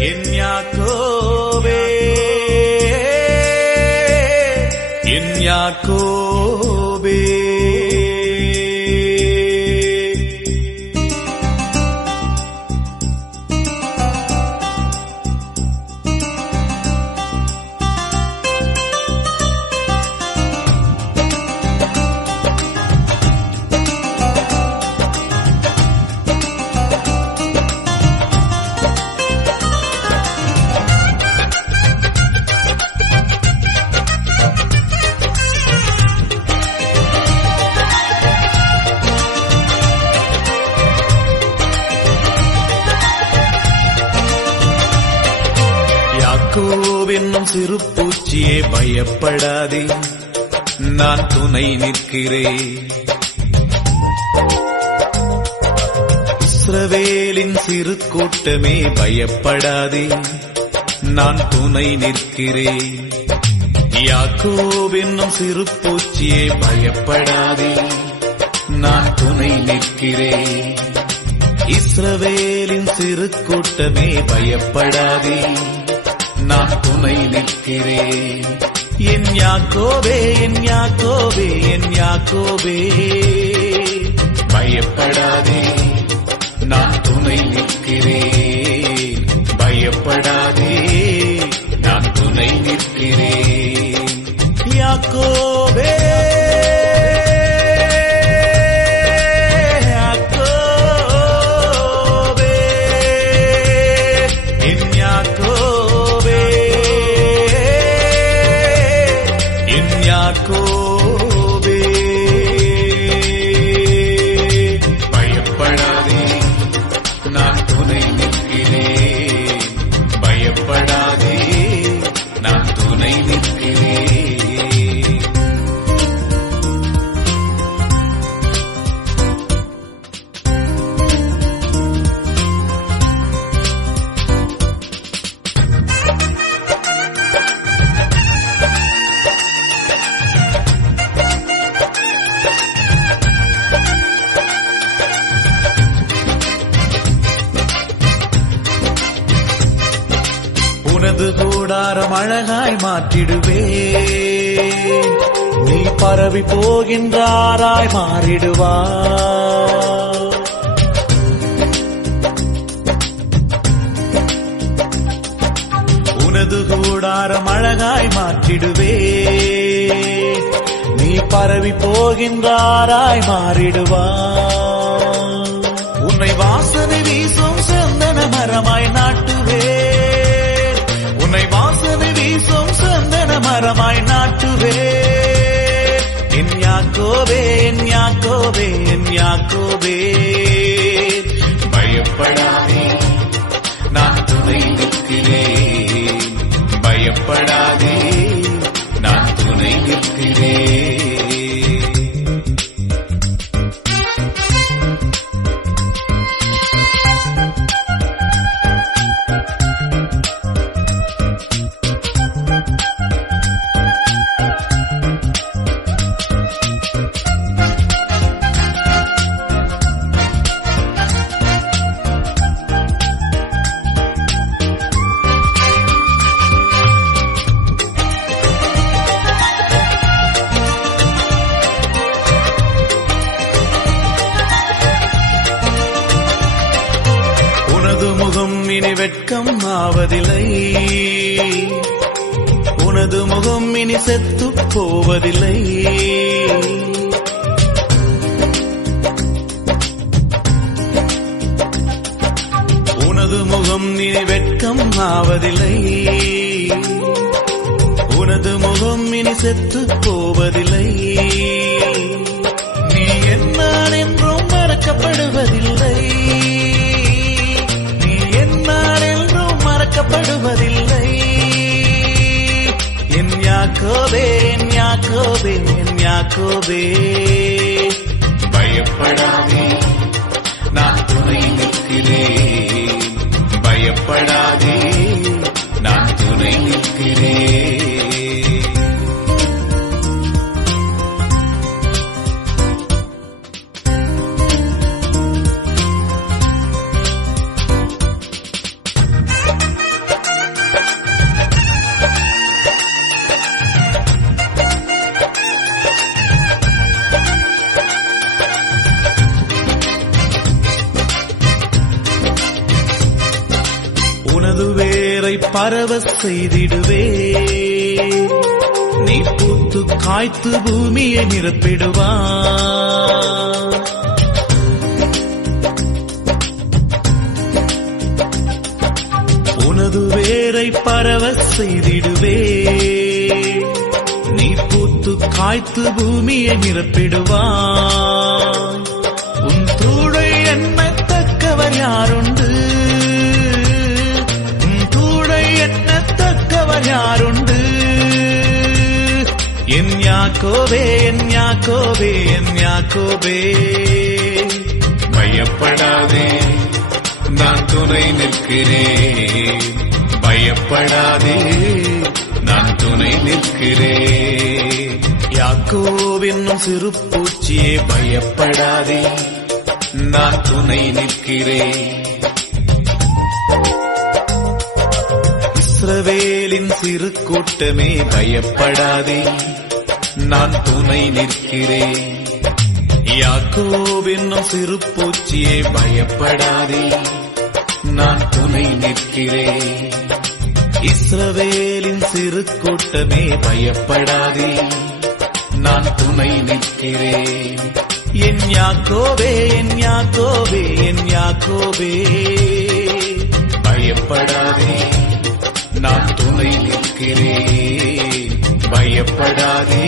என் யாக்கோபே என் யாக்கோபே என்னும் சிறு பூச்சியே பயப்படாதே நான் துணை நிற்கிறேன். இஸ்ரவேலின் சிறு கூட்டமே பயப்படாதே நான் துணை நிற்கிறேன். யாக்கோவென்னும் சிறு பூச்சியே பயப்படாதே நான் துணை நிற்கிறேன். இஸ்ரவேலின் சிறு கூட்டமே பயப்படாதே. நான் துணை நிற்கிறேன். என் யாக்கோவே என் யாக்கோவே என் யாக்கோவே பயப்படாதே நான் துணை நிற்கிறேன். பயப்படாதே நான் துணை நிற்கிறேன். யாக்கோவே கூடாரம் அழகாய் மாற்றிடுவே. நீ பரவி போகின்றாராய் மாறிடுவா. உனது கூடாரம் அழகாய் மாற்றிடுவே. நீ பரவி போகின்றாராய் மாறிடுவா. உன்னை வாசனை வீசும் சந்தன மரமாய் நாட்டு உன்னை வாசனை வீசும் சந்தன மரமாய் நாட்டுவே. என் யாக்கோவே என் யாக்கோவே என் யாக்கோவே. பயப்படாதே நான் துணை நிற்கிறேன். இனி வெட்கம் ஆவதில்லை. உனது முகம் இனி செத்து போவதில்லை. உனது முகம் இனி வெட்கம் ஆவதில்லை. உனது முகம் இனி செத்து போவதில்லை. நீ என்னால் என்றும் மறக்கப்படுவதில்லை. யாக்கோபே என் யாக்கோபே. பயப்படாதே நான் துணை நிற்கிறேன். பயப்படாதே நான் துணை நிற்கிறேன். பரவ செய்திடுவே. நீ பூத்து காய்த்து பூமியை நிரப்பிடுவா. உனது வேரை பரவ செய்திடுவே. நீ பூத்து காய்த்து பூமியை நிரப்பிடுவா. யாக்கோவே என் யாக்கோவே என் யாக்கோவே. பயப்படாதே நான் துணை நிற்கிறேன். பயப்படாதே நான் துணை நிற்கிறேன். யாக்கோவென்னும் சிறு பூச்சியே பயப்படாதே நான் துணை நிற்கிறேன். இஸ்ரவேலின் சிறு கூட்டமே பயப்படாதே. நான் துணை நிற்கிறேன். யாக்கோவென்னும் சிறு பூச்சியே பயப்படாதே. நான் துணை நிற்கிறேன். இஸ்ரவேலின் சிறு கூட்டமே பயப்படாதே. நான் துணை நிற்கிறேன். என் யாக்கோவே என் யாக்கோவே என் யாக்கோவே. பயப்படாதே. நான் துணை நிற்கிறேன். பயப்படாதே